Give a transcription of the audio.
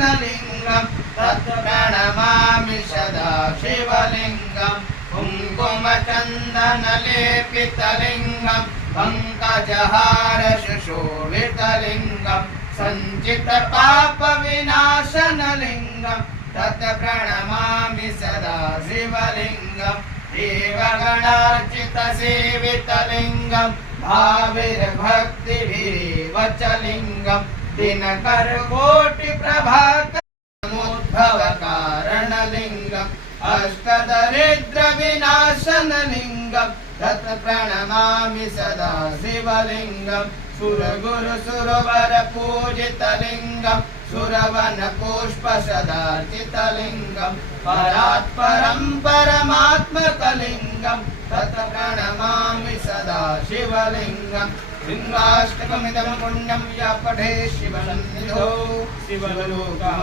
लिंगम तत् प्रणमामि सदा शिवलिंगम कुङ्कुमचन्दनलेपितलिङ्गं पङ्कजहार सुशोभितलिङ्गं सञ्चितपापविनाशनलिङ्गं तत् प्रणमामि सदा शिवलिङ्गं देवगणार्चितसेवितलिङ्गं भाविर्भक्तिभिरेव च लिङ्गं दिनकरकोटिप्रभाकरोद्भवकारणलिङ्गम् अष्टदरिद्रविनाशनलिङ्गं तत् प्रणमामि सदा शिवलिङ्गं सुरगुरुसुरवरपूजितलिङ्गं सुरवनपुष्पसदार्चितलिङ्गं परात्परं परमात्मकलिङ्गं तत् प्रणमामि सदा शिवलिङ्गं लिङ्गाष्टकमिदं पुण्यं यः पठेत् शिवसन्निधौ शिवलोकः।